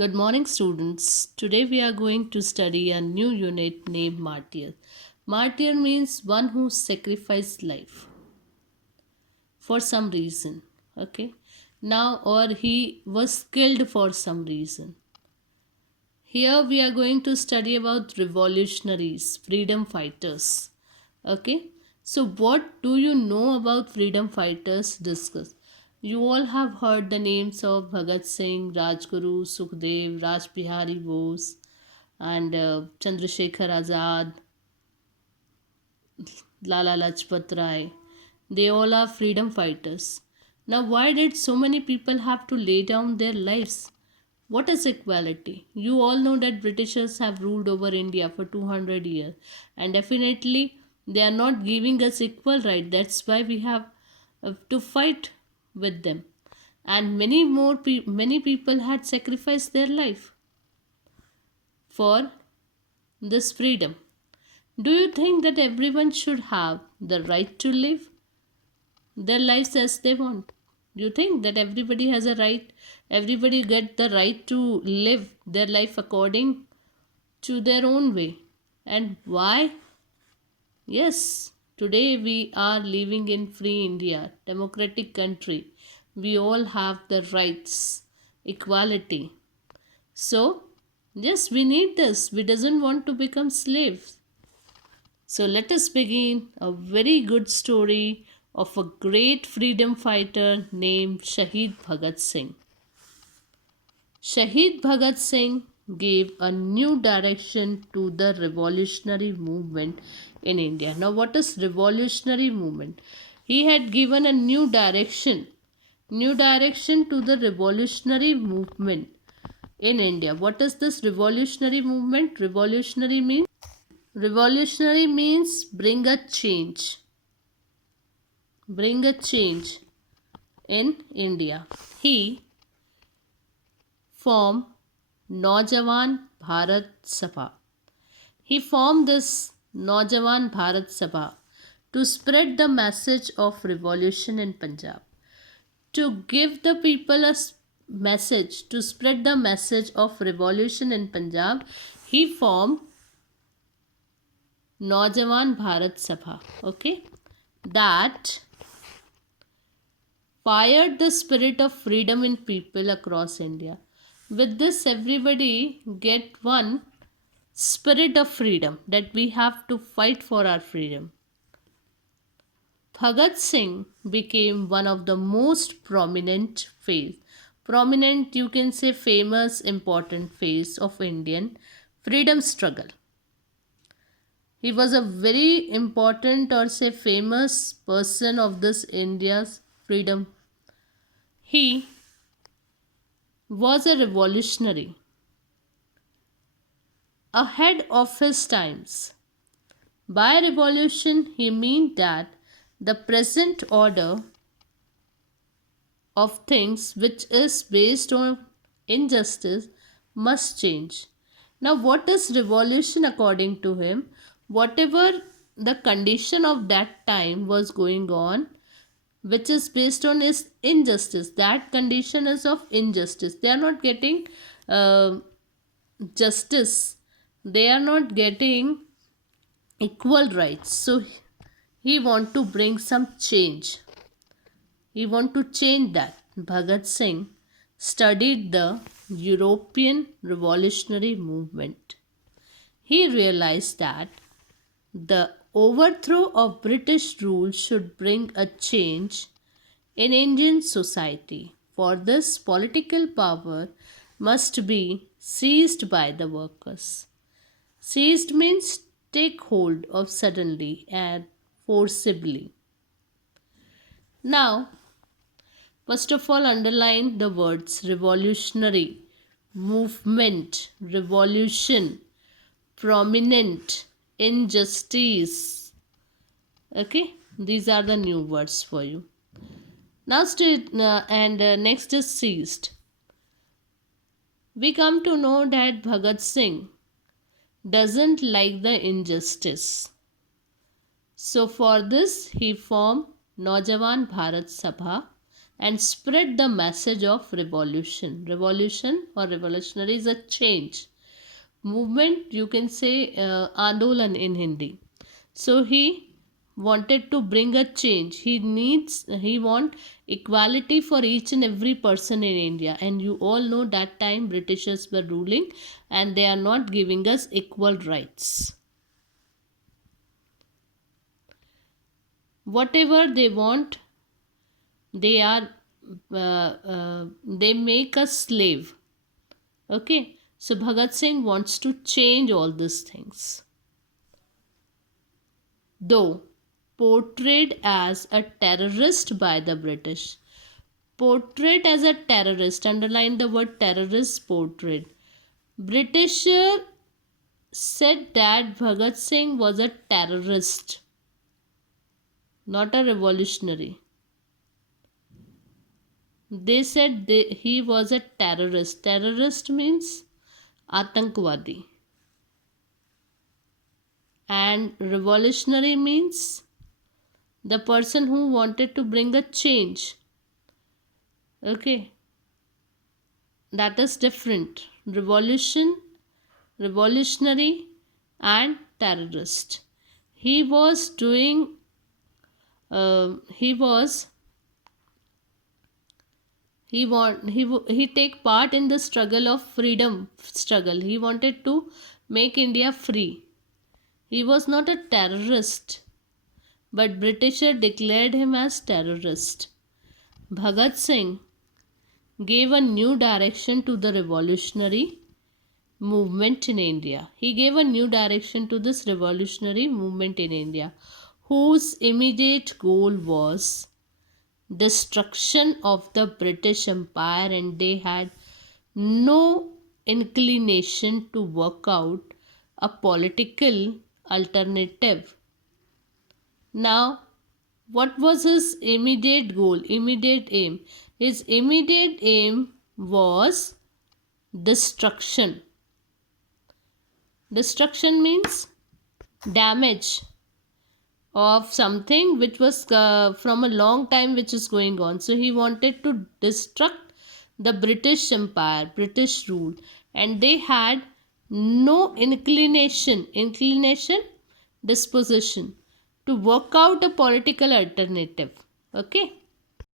Good morning, students. Today we are going to study a new unit named Martyr. Martyr means one who sacrificed life for some reason. Okay. Now, or he was killed for some reason. Here we are going to study about revolutionaries, freedom fighters. Okay. So, what do you know about freedom fighters? Discuss. You all have heard the names of Bhagat Singh, Rajguru, Sukhdev, Raj Bihari Bose, and Chandrasekhar Azad, Lala Lajpat Rai. They all are freedom fighters. Now, why did so many people have to lay down their lives? What is equality? You all know that Britishers have ruled over India for 200 years, and definitely they are not giving us equal right. That's why we have to fight with them. And many people had sacrificed their life for this freedom. Do you think that everyone should have the right to live their lives as they want? Do you think that everybody has a right, everybody get the right to live their life according to their own way? And why? Yes, today we are living in free India, democratic country. We all have the rights, equality. So, yes, we need this. We doesn't want to become slaves. So let us begin a very good story of a great freedom fighter named Shahid Bhagat Singh. Shahid Bhagat Singh gave a new direction to the revolutionary movement in India. Now, what is revolutionary movement? He had given a new direction to the revolutionary movement in India. What is this revolutionary movement? Revolutionary means bring a change in India. He formed Naujawan Bharat Sabha. He formed this Naujawan Bharat Sabha to spread the message of revolution in Punjab. To give the people message, to spread the message of revolution in Punjab, he formed Naujawan Bharat Sabha. Okay, that fired the spirit of freedom in people across India. With this, everybody get one spirit of freedom that we have to fight for our freedom. Bhagat Singh became one of the most prominent, you can say famous, important face of Indian freedom struggle. He was a very important or say famous person of this India's freedom. He was a revolutionary ahead of his times. By revolution, he meant that the present order of things, which is based on injustice, must change. Now, what is revolution according to him? Whatever the condition of that time was going on, which is based on is injustice, that condition is of injustice. They are not getting uh, justice, they are not getting equal rights. So he want to bring some change. He want to change that. Bhagat Singh studied the European revolutionary movement. He realized that the overthrow of British rule should bring a change in Indian society. For this, political power must be seized by the workers. Seized means take hold of suddenly and forcibly. Now, first of all, underline the words revolutionary, movement, revolution, prominent, injustice. Okay, these are the new words for you. Now, next is seized. We come to know that Bhagat Singh doesn't like the injustice. So, for this, he formed Naujawan Bharat Sabha, and spread the message of revolution. Revolution or revolutionary is a change. Movement, you can say Andolan in Hindi. So he wanted to bring a change. He want equality for each and every person in India. And you all know that time Britishers were ruling and they are not giving us equal rights. Whatever they want, they are they make us slave. Okay, so Bhagat Singh wants to change all these things. Though portrayed as a terrorist by the British, portrayed as a terrorist, underline the word terrorist, portrayed. Britisher said that Bhagat Singh was a terrorist, not a revolutionary. They said he was a terrorist. Terrorist means Atankvadi. And revolutionary means the person who wanted to bring a change. Okay, that is different. Revolutionary, and terrorist. He was doing. He was. He take part in the struggle of freedom struggle. He wanted to make India free. He was not a terrorist, but Britisher declared him as terrorist. Bhagat Singh gave a new direction to the revolutionary movement in India. He gave a new direction to this revolutionary movement in India, whose immediate goal was destruction of the British Empire, and they had no inclination to work out a political alternative. Now, what was his immediate goal, immediate aim? His immediate aim was destruction. Destruction means damage of something which was from a long time which is going on. So he wanted to destruct the British Empire, British rule, and they had no inclination, disposition to work out a political alternative. Okay.